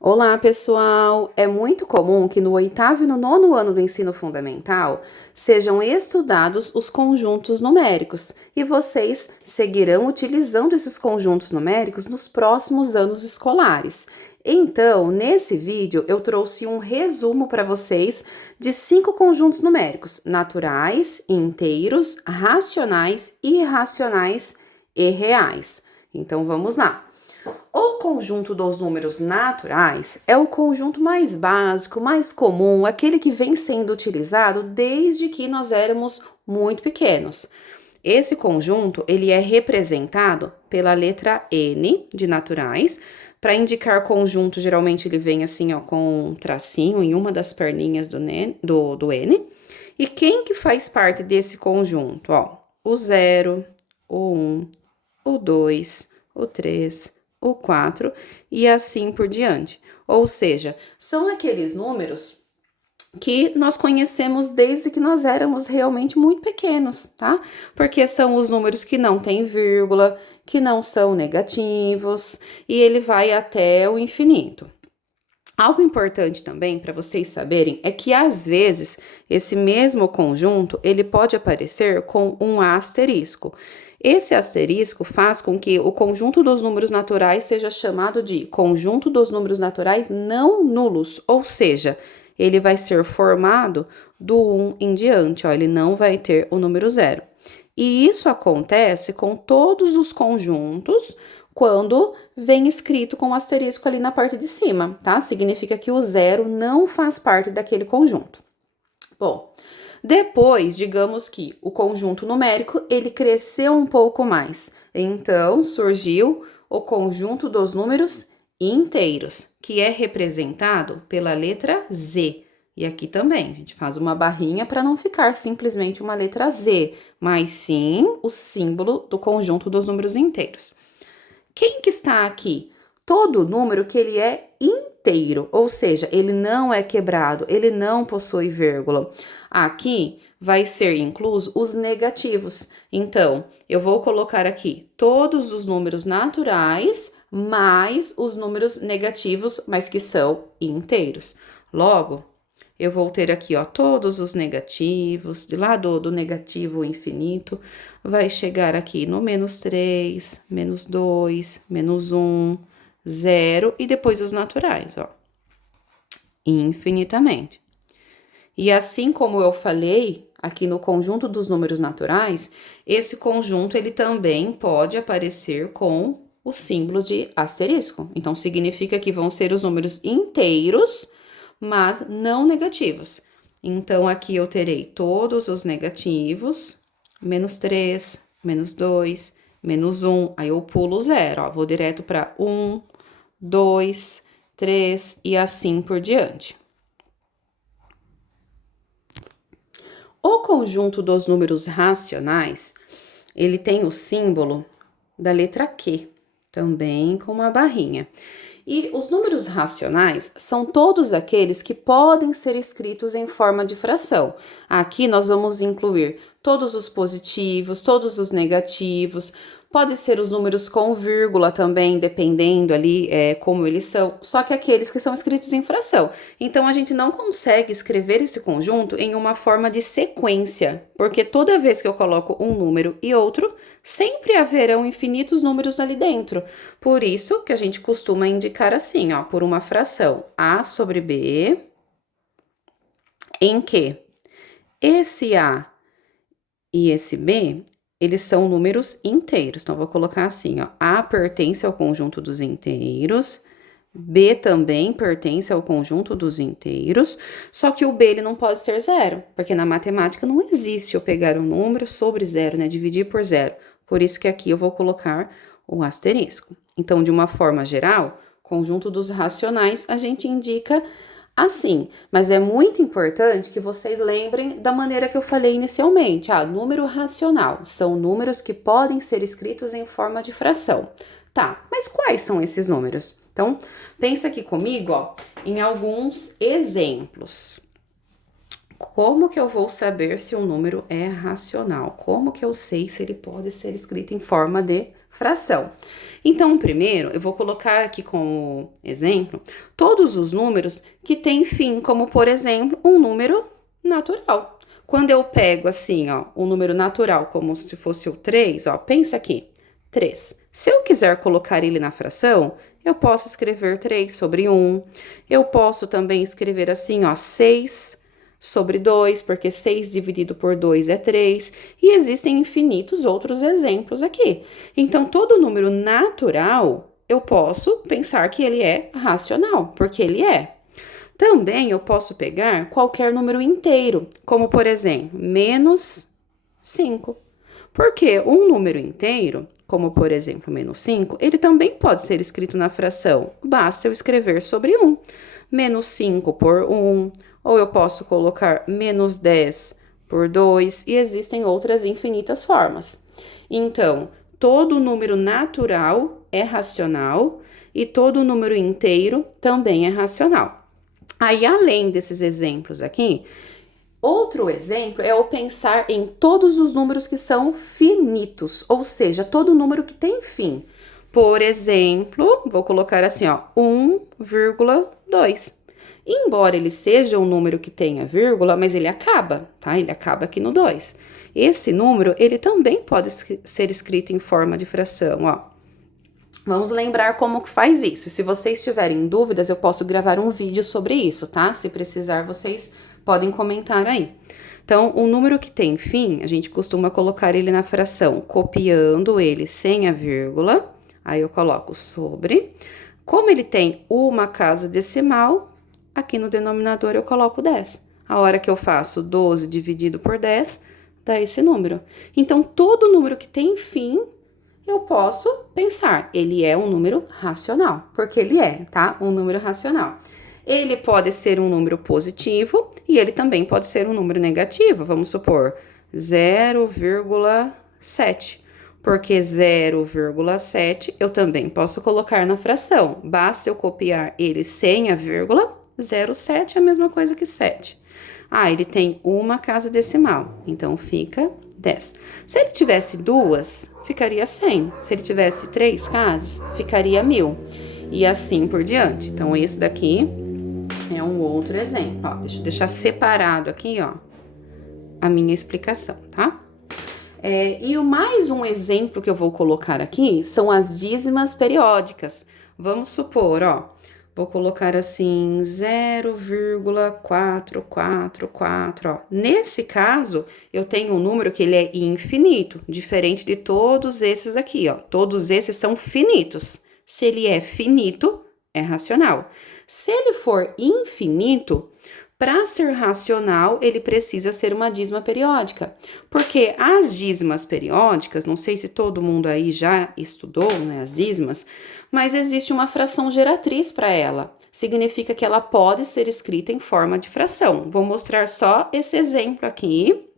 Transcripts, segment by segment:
Olá, pessoal! É muito comum que no oitavo e no nono ano do ensino fundamental sejam estudados os conjuntos numéricos e vocês seguirão utilizando esses conjuntos numéricos nos próximos anos escolares. Então, nesse vídeo, eu trouxe um resumo para vocês de 5 conjuntos numéricos: naturais, inteiros, racionais, irracionais e reais. Então, vamos lá! O conjunto dos números naturais é o conjunto mais básico, mais comum, aquele que vem sendo utilizado desde que nós éramos muito pequenos. Esse conjunto, ele é representado pela letra N de naturais. Para indicar conjunto, geralmente ele vem assim, ó, com um tracinho em uma das perninhas do N. E quem que faz parte desse conjunto? Ó, o 0, o 1, o 2, o 3, o 4 e assim por diante. Ou seja, são aqueles números que nós conhecemos desde que nós éramos realmente muito pequenos, tá? Porque são os números que não têm vírgula, que não são negativos, e ele vai até o infinito. Algo importante também para vocês saberem é que às vezes esse mesmo conjunto ele pode aparecer com um asterisco. Esse asterisco faz com que o conjunto dos números naturais seja chamado de conjunto dos números naturais não nulos, ou seja, ele vai ser formado do 1 em diante, ó, ele não vai ter o número 0. E isso acontece com todos os conjuntos quando vem escrito com asterisco ali na parte de cima, tá? Significa que o 0 não faz parte daquele conjunto. Bom, depois, digamos que o conjunto numérico, ele cresceu um pouco mais. Então, surgiu o conjunto dos números inteiros, que é representado pela letra Z. E aqui também, a gente faz uma barrinha para não ficar simplesmente uma letra Z, mas sim o símbolo do conjunto dos números inteiros. Quem que está aqui? Todo número que ele é inteiro, ou seja, ele não é quebrado, ele não possui vírgula. Aqui vai ser incluso os negativos. Então, eu vou colocar aqui todos os números naturais mais os números negativos, mas que são inteiros. Logo, eu vou ter aqui, ó, todos os negativos, de lá do negativo infinito, vai chegar aqui no menos 3, menos 2, menos 1, 0 e depois os naturais, ó, infinitamente. E assim como eu falei aqui no conjunto dos números naturais, esse conjunto ele também pode aparecer com o símbolo de asterisco. Então, significa que vão ser os números inteiros, mas não negativos. Então, aqui eu terei todos os negativos, menos 3, menos 2, menos 1, aí eu pulo o 0, ó, vou direto para 1, 2, 3 e assim por diante. O conjunto dos números racionais, ele tem o símbolo da letra Q, também com uma barrinha. E os números racionais são todos aqueles que podem ser escritos em forma de fração. Aqui nós vamos incluir todos os positivos, todos os negativos, pode ser os números com vírgula também, dependendo ali como eles são, só que aqueles que são escritos em fração. Então, a gente não consegue escrever esse conjunto em uma forma de sequência, porque toda vez que eu coloco um número e outro, sempre haverão infinitos números ali dentro. Por isso que a gente costuma indicar assim, ó, por uma fração A sobre B, em que esse A e esse B, eles são números inteiros. Então, eu vou colocar assim, ó, A pertence ao conjunto dos inteiros, B também pertence ao conjunto dos inteiros, só que o B ele não pode ser zero, porque na matemática não existe eu pegar um número sobre zero, né, dividir por zero. Por isso que aqui eu vou colocar o asterisco. Então, de uma forma geral, conjunto dos racionais a gente indica assim, mas é muito importante que vocês lembrem da maneira que eu falei inicialmente. Número racional são números que podem ser escritos em forma de fração. Tá, mas quais são esses números? Então, pensa aqui comigo, ó, em alguns exemplos. Como que eu vou saber se um número é racional? Como que eu sei se ele pode ser escrito em forma de fração. Então, primeiro, eu vou colocar aqui como exemplo todos os números que têm fim, como, por exemplo, um número natural. Quando eu pego assim, ó, um número natural, como se fosse o 3, ó, pensa aqui, 3. Se eu quiser colocar ele na fração, eu posso escrever 3 sobre 1. Eu posso também escrever assim, ó, 6 sobre 2, porque 6 dividido por 2 é 3, e existem infinitos outros exemplos aqui. Então, todo número natural, eu posso pensar que ele é racional, porque ele é. Também eu posso pegar qualquer número inteiro, como por exemplo, menos 5. Porque um número inteiro, como por exemplo, menos 5, ele também pode ser escrito na fração. Basta eu escrever sobre 1. Menos 5 por 1, ou eu posso colocar menos 10 por 2, e existem outras infinitas formas. Então, todo número natural é racional e todo número inteiro também é racional. Aí, além desses exemplos aqui, outro exemplo é eu pensar em todos os números que são finitos, ou seja, todo número que tem fim. Por exemplo, vou colocar assim, ó, 1,2. Embora ele seja um número que tenha vírgula, mas ele acaba, tá? Ele acaba aqui no 2. Esse número, ele também pode ser escrito em forma de fração, ó. Vamos lembrar como que faz isso. Se vocês tiverem dúvidas, eu posso gravar um vídeo sobre isso, tá? Se precisar, vocês podem comentar aí. Então, o número que tem fim, a gente costuma colocar ele na fração, copiando ele sem a vírgula. Aí eu coloco sobre. Como ele tem uma casa decimal, aqui no denominador eu coloco 10. A hora que eu faço 12 dividido por 10, dá esse número. Então, todo número que tem fim, eu posso pensar, ele é um número racional, porque ele é, tá? Um número racional. Ele pode ser um número positivo e ele também pode ser um número negativo, vamos supor 0,7. Porque 0,7 eu também posso colocar na fração. Basta eu copiar ele sem a vírgula, 0,7 é a mesma coisa que 7. Ah, ele tem uma casa decimal, então fica 10. Se ele tivesse duas, ficaria 100. Se ele tivesse 3 casas, ficaria 1000. E assim por diante. Então, esse daqui é um outro exemplo. Ó, deixa eu deixar separado aqui, ó, a minha explicação, tá? E o mais um exemplo que eu vou colocar aqui são as dízimas periódicas. Vamos supor, ó, vou colocar assim 0,444, ó. Nesse caso, eu tenho um número que ele é infinito, diferente de todos esses aqui, ó. Todos esses são finitos. Se ele é finito, é racional. Se ele for infinito, para ser racional, ele precisa ser uma dízima periódica, porque as dízimas periódicas, não sei se todo mundo aí já estudou, né, as dízimas, mas existe uma fração geratriz para ela. Significa que ela pode ser escrita em forma de fração. Vou mostrar só esse exemplo aqui.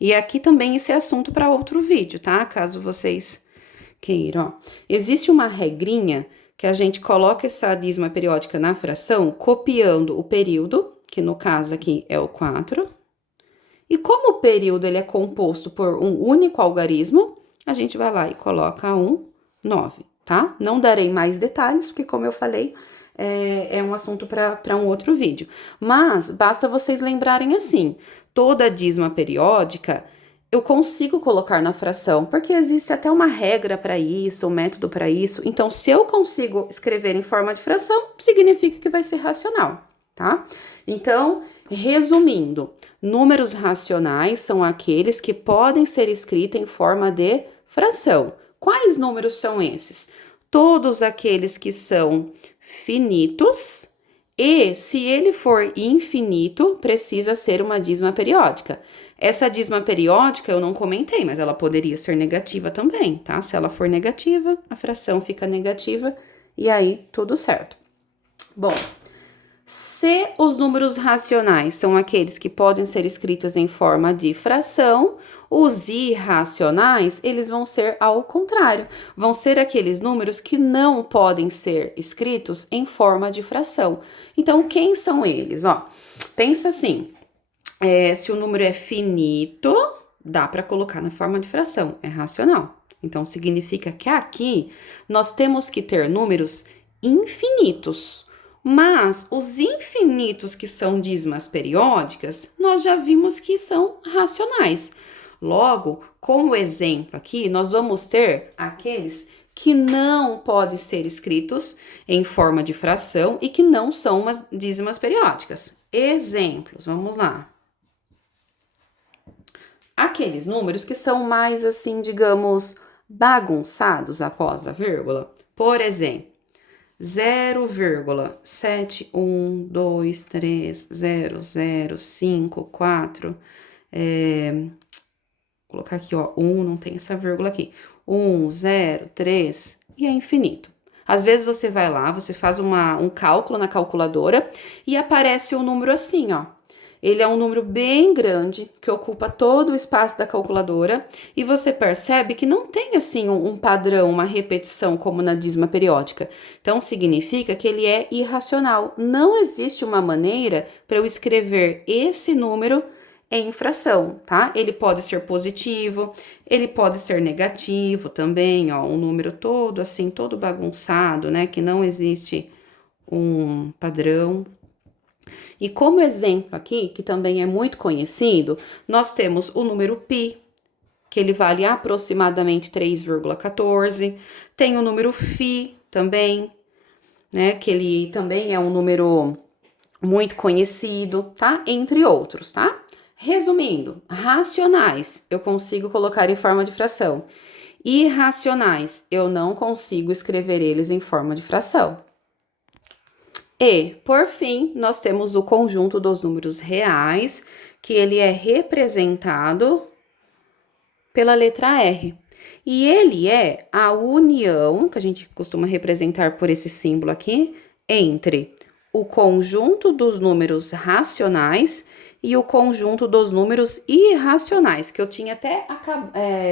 E aqui também esse é assunto para outro vídeo, tá? Caso vocês queiram. Ó. Existe uma regrinha que a gente coloca essa dízima periódica na fração, copiando o período, que no caso aqui é o 4. E como o período ele é composto por um único algarismo, a gente vai lá e coloca 9, tá? Não darei mais detalhes, porque como eu falei, é um assunto para um outro vídeo. Mas basta vocês lembrarem assim, toda dízima periódica eu consigo colocar na fração, porque existe até uma regra para isso, um método para isso. Então, se eu consigo escrever em forma de fração, significa que vai ser racional, tá? Então, resumindo, números racionais são aqueles que podem ser escritos em forma de fração. Quais números são esses? Todos aqueles que são finitos e, se ele for infinito, precisa ser uma dízima periódica. Essa dízima periódica eu não comentei, mas ela poderia ser negativa também, tá? Se ela for negativa, a fração fica negativa e aí tudo certo. Bom, se os números racionais são aqueles que podem ser escritos em forma de fração, os irracionais, eles vão ser ao contrário. Vão ser aqueles números que não podem ser escritos em forma de fração. Então, quem são eles? Ó, pensa assim, se o número é finito, dá para colocar na forma de fração, é racional. Então, significa que aqui nós temos que ter números infinitos. Mas os infinitos que são dízimas periódicas, nós já vimos que são racionais. Logo, como exemplo aqui, nós vamos ter aqueles que não podem ser escritos em forma de fração e que não são umas dízimas periódicas. Exemplos, vamos lá. Aqueles números que são mais assim, digamos, bagunçados após a vírgula. Por exemplo, 0,7123005, colocar aqui, ó, 1, não tem essa vírgula aqui. 1, 0, 3 e é infinito. Às vezes você vai lá, você faz um cálculo na calculadora e aparece um número assim, ó. Ele é um número bem grande, que ocupa todo o espaço da calculadora, e você percebe que não tem, assim, um padrão, uma repetição, como na dízima periódica. Então, significa que ele é irracional. Não existe uma maneira para eu escrever esse número em fração, tá? Ele pode ser positivo, ele pode ser negativo também, ó, um número todo, assim, todo bagunçado, né? Que não existe um padrão. E como exemplo aqui, que também é muito conhecido, nós temos o número π, que ele vale aproximadamente 3,14. Tem o número φ também, né, que ele também é um número muito conhecido, tá? Entre outros, tá? Resumindo, racionais eu consigo colocar em forma de fração. Irracionais, eu não consigo escrever eles em forma de fração. E, por fim, nós temos o conjunto dos números reais, que ele é representado pela letra R. E ele é a união, que a gente costuma representar por esse símbolo aqui, entre o conjunto dos números racionais e o conjunto dos números irracionais, que eu tinha até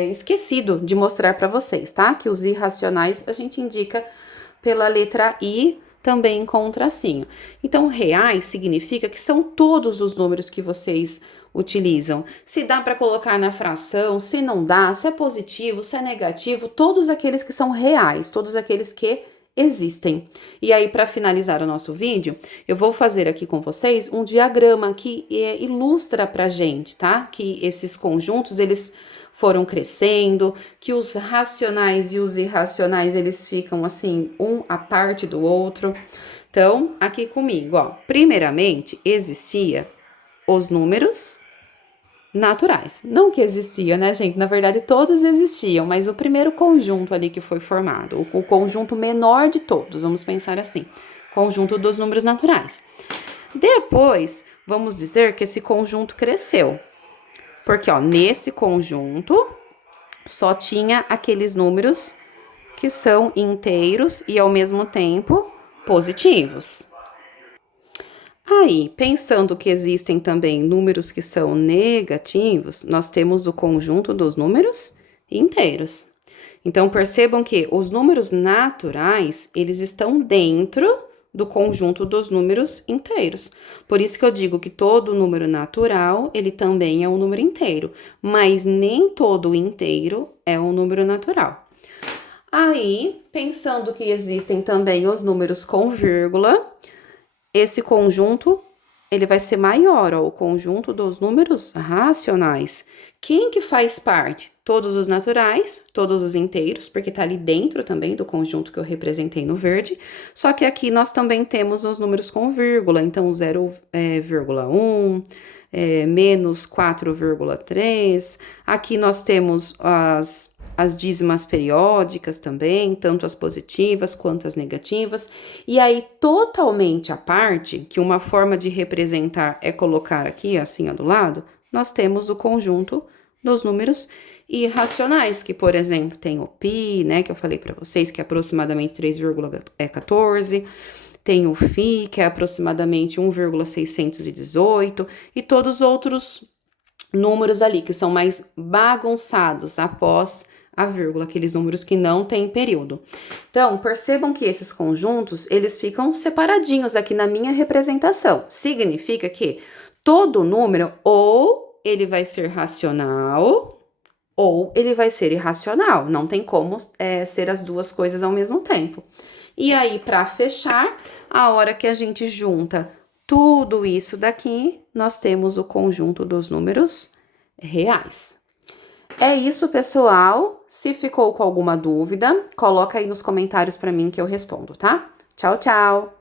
esquecido de mostrar para vocês, tá? Que os irracionais a gente indica pela letra I, também com um tracinho. Então, reais significa que são todos os números que vocês utilizam. Se dá para colocar na fração, se não dá, se é positivo, se é negativo, todos aqueles que são reais, todos aqueles que existem. E aí, para finalizar o nosso vídeo, eu vou fazer aqui com vocês um diagrama que ilustra pra gente, tá? Que esses conjuntos, eles foram crescendo, que os racionais e os irracionais, eles ficam assim, um à parte do outro. Então, aqui comigo, ó, primeiramente, existia os números naturais. Não que existia, né, gente? Na verdade, todos existiam, mas o primeiro conjunto ali que foi formado, o conjunto menor de todos, vamos pensar assim, conjunto dos números naturais. Depois, vamos dizer que esse conjunto cresceu. Porque, ó, nesse conjunto só tinha aqueles números que são inteiros e, ao mesmo tempo, positivos. Aí, pensando que existem também números que são negativos, nós temos o conjunto dos números inteiros. Então, percebam que os números naturais, eles estão dentro do conjunto dos números inteiros. Por isso que eu digo que todo número natural, ele também é um número inteiro, mas nem todo inteiro é um número natural. Aí, pensando que existem também os números com vírgula, esse conjunto, ele vai ser maior, ó, o conjunto dos números racionais. Quem que faz parte? Todos os naturais, todos os inteiros, porque tá ali dentro também do conjunto que eu representei no verde. Só que aqui nós também temos os números com vírgula, então 0,1, menos 4,3. Aqui nós temos as dízimas periódicas também, tanto as positivas quanto as negativas. E aí, totalmente à parte, que uma forma de representar é colocar aqui, assim, ó, do lado, nós temos o conjunto dos números irracionais, que, por exemplo, tem o π, né, que eu falei para vocês, que é aproximadamente 3,14, tem o φ, que é aproximadamente 1,618, e todos os outros números ali, que são mais bagunçados após a vírgula, aqueles números que não têm período. Então, percebam que esses conjuntos, eles ficam separadinhos aqui na minha representação. Significa que todo número, ou ele vai ser racional, ou ele vai ser irracional. Não tem como ser as duas coisas ao mesmo tempo. E aí, para fechar, a hora que a gente junta tudo isso daqui, nós temos o conjunto dos números reais. É isso, pessoal. Se ficou com alguma dúvida, coloca aí nos comentários para mim que eu respondo, tá? Tchau, tchau!